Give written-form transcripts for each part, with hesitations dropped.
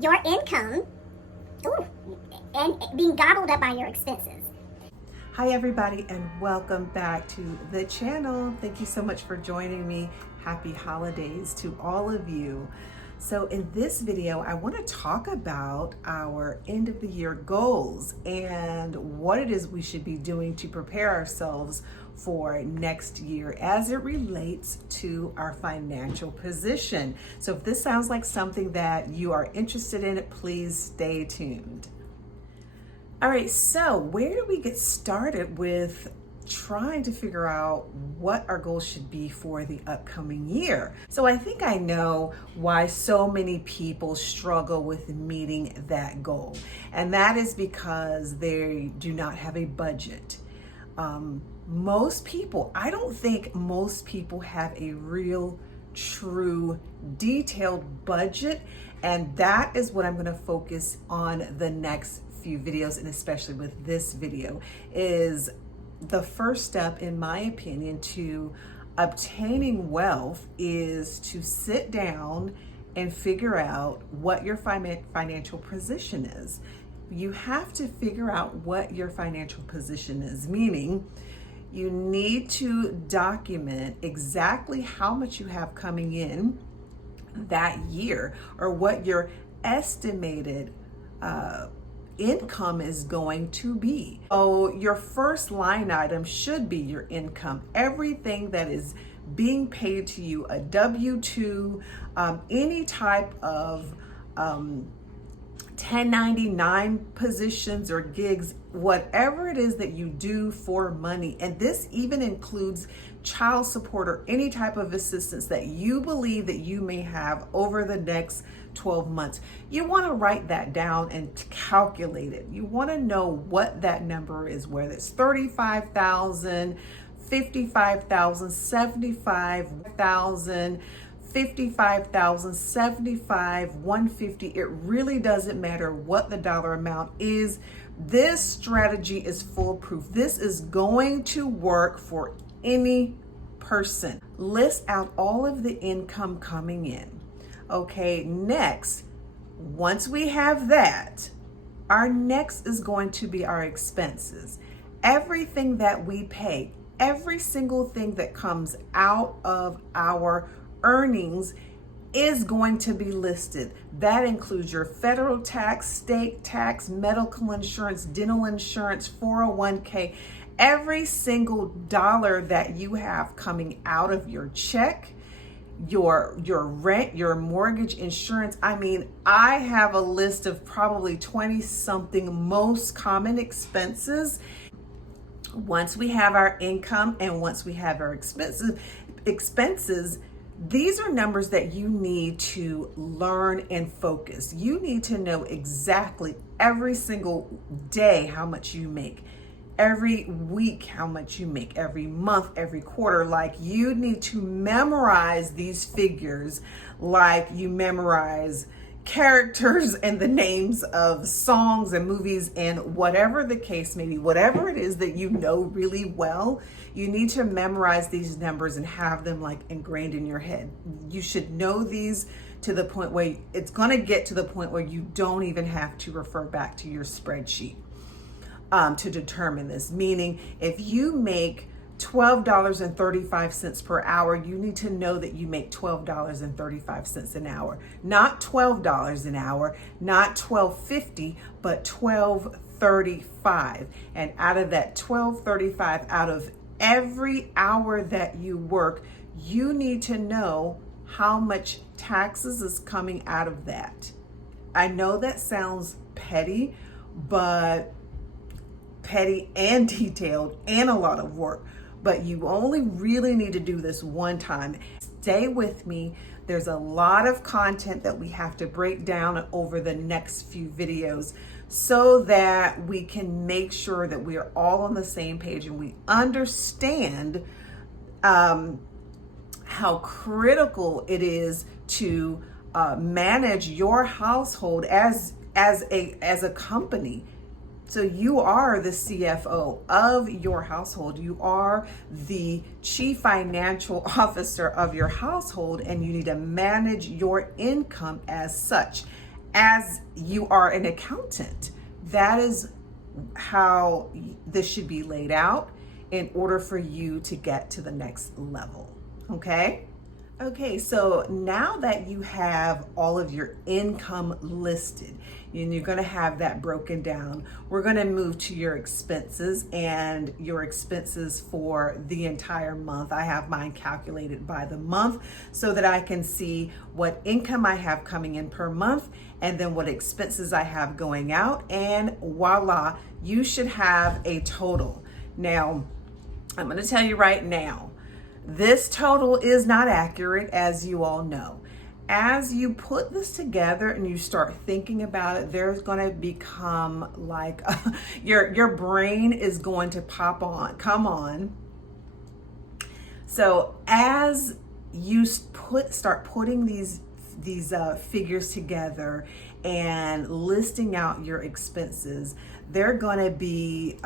your income and being gobbled up by your expenses. Hi everybody, and welcome back to the channel. Thank you so much for joining me. Happy holidays to all of you. So in this video, I want to talk about our end of the year goals and what it is we should be doing to prepare ourselves for next year as it relates to our financial position. So if this sounds like something that you are interested in, please stay tuned. All right, so where do we get started with trying to figure out what our goals should be for the upcoming year? So I think I know why so many people struggle with meeting that goal. And that is because they do not have a budget. Most people, I don't think most people have a real, true, detailed budget. And that is what I'm going to focus on the next few videos, and especially with this video, is the first step, in my opinion, to obtaining wealth is to sit down and figure out what your financial position is. You have to figure out what your financial position is, meaning you need to document exactly how much you have coming in that year, or what your estimated income is going to be. So your first line item should be your income. Everything that is being paid to you, a W-2, any type of 1099 positions or gigs, whatever it is that you do for money. And this even includes child support or any type of assistance that you believe that you may have over the next 12 months. You want to write that down and calculate it. You want to know what that number is, whether it's 35,000, 55,000, 75,000, 55,000, 75, 150. It really doesn't matter what the dollar amount is. This strategy is foolproof. This is going to work for any person. List out all of the income coming in. Okay, next, once we have that, our next is going to be our expenses. Everything that we pay, every single thing that comes out of our earnings is going to be listed. That includes your federal tax, state tax, medical insurance, dental insurance, 401k. Every single dollar that you have coming out of your check, your rent, your mortgage, insurance. I mean, I have a list of probably 20 something most common expenses. Once we have our income and once we have our expenses, these are numbers that you need to learn and focus. You need to know exactly every single day how much you make, every week how much you make, every month, every quarter. Like, you need to memorize these figures like you memorize characters and the names of songs and movies, and whatever the case may be, whatever it is that you know really well, you need to memorize these numbers and have them like ingrained in your head. You should know these to the point where it's going to get to the point where you don't even have to refer back to your spreadsheet to determine this. Meaning, if you make $12.35 per hour, you need to know that you make $12.35 an hour, not $12 an hour, not $12.50, but $12.35. And out of that $12.35, out of every hour that you work, you need to know how much taxes is coming out of that. I know that sounds petty, but petty and detailed and a lot of work, but you only really need to do this one time. Stay with me. There's a lot of content that we have to break down over the next few videos so that we can make sure that we are all on the same page and we understand how critical it is to manage your household as a company. So you are the CFO of your household. You are the chief financial officer of your household, and you need to manage your income as such. as you are an accountant. That is how this should be laid out in order for you to get to the next level. Okay? Okay, so now that you have all of your income listed and you're going to have that broken down, we're going to move to your expenses and your expenses for the entire month. I have mine calculated by the month so that I can see what income I have coming in per month and then what expenses I have going out, and voila, you should have a total. Now, I'm going to tell you right now, this total is not accurate, as you all know. As you put this together and you start thinking about it, there's going to become like your brain is going to come on. So as you start putting these figures together and listing out your expenses, they're going to be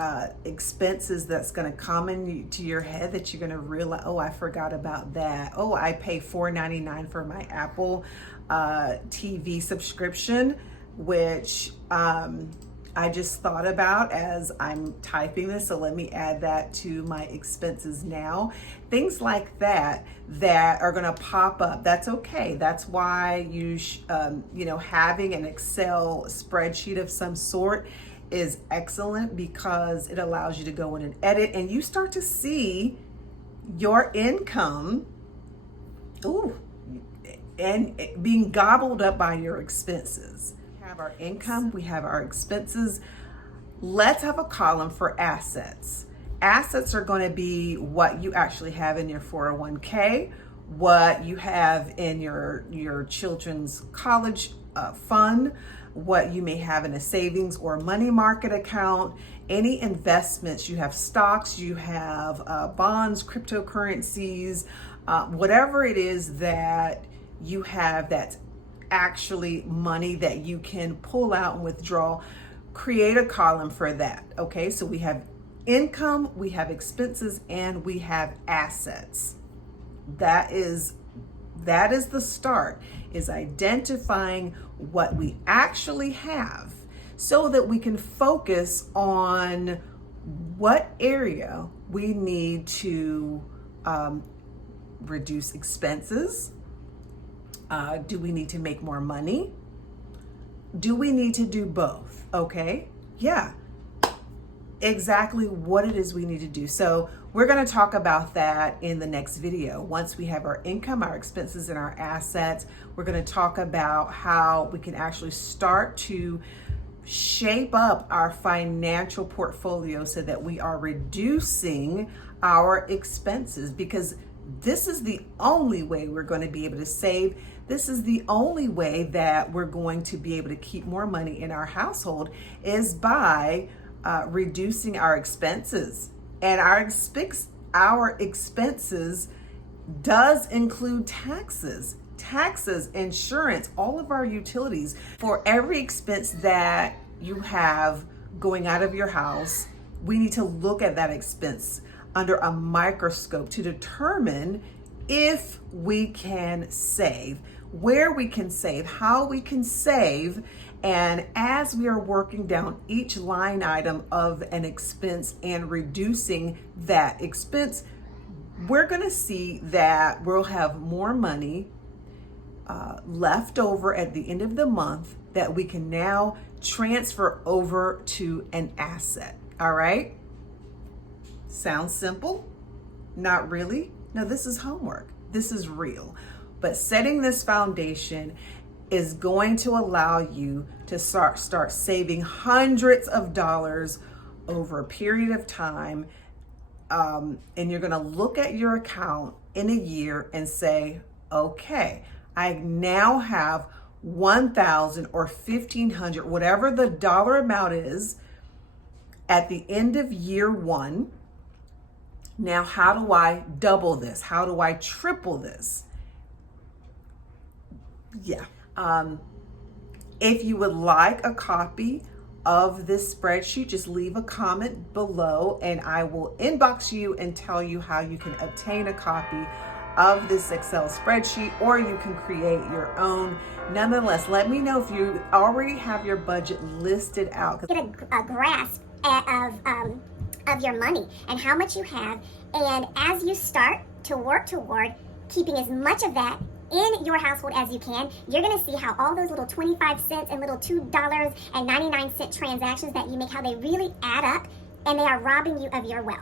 expenses that's going to come into your head that you're going to realize, oh, I forgot about that. Oh, I pay $4.99 for my Apple TV subscription, which I just thought about as I'm typing this. So let me add that to my expenses now. Things like that are going to pop up. That's okay. That's why having an Excel spreadsheet of some sort is excellent, because it allows you to go in and edit and you start to see your income and being gobbled up by your expenses. We have our income, we have our expenses. Let's have a column for assets. Assets are going to be what you actually have in your 401k, what you have in your children's college fund, what you may have in a savings or money market account, any investments. You have stocks, you have bonds, cryptocurrencies, whatever it is that you have that's actually money that you can pull out and withdraw. Create a column for that. Okay, so we have income, we have expenses, and we have assets. That is the start, is identifying what we actually have so that we can focus on what area we need to reduce expenses. Do we need to make more money? Do we need to do both? Okay, yeah, exactly what it is we need to do. So we're going to talk about that in the next video. Once we have our income, our expenses, and our assets, we're going to talk about how we can actually start to shape up our financial portfolio so that we are reducing our expenses, because this is the only way we're going to be able to save. This is the only way that we're going to be able to keep more money in our household, is by reducing our expenses. And our expenses does include taxes, insurance, all of our utilities. For every expense that you have going out of your house, we need to look at that expense under a microscope to determine if we can save, where we can save, how we can save. And as we are working down each line item of an expense and reducing that expense, we're going to see that we'll have more money left over at the end of the month that we can now transfer over to an asset. All right? Sounds simple? Not really. No, this is homework. This is real. But setting this foundation is going to allow you to start saving hundreds of dollars over a period of time. And you're going to look at your account in a year and say, okay, I now have $1,000 or $1,500, whatever the dollar amount is at the end of year one. Now, how do I double this? How do I triple this? Yeah. If you would like a copy of this spreadsheet, just leave a comment below and I will inbox you and tell you how you can obtain a copy of this Excel spreadsheet, or you can create your own. Nonetheless, let me know if you already have your budget listed out. Get a grasp of your money and how much you have, and as you start to work toward keeping as much of that in your household as you can, you're going to see how all those little 25 cents and little $2.99 transactions that you make, how they really add up, and they are robbing you of your wealth.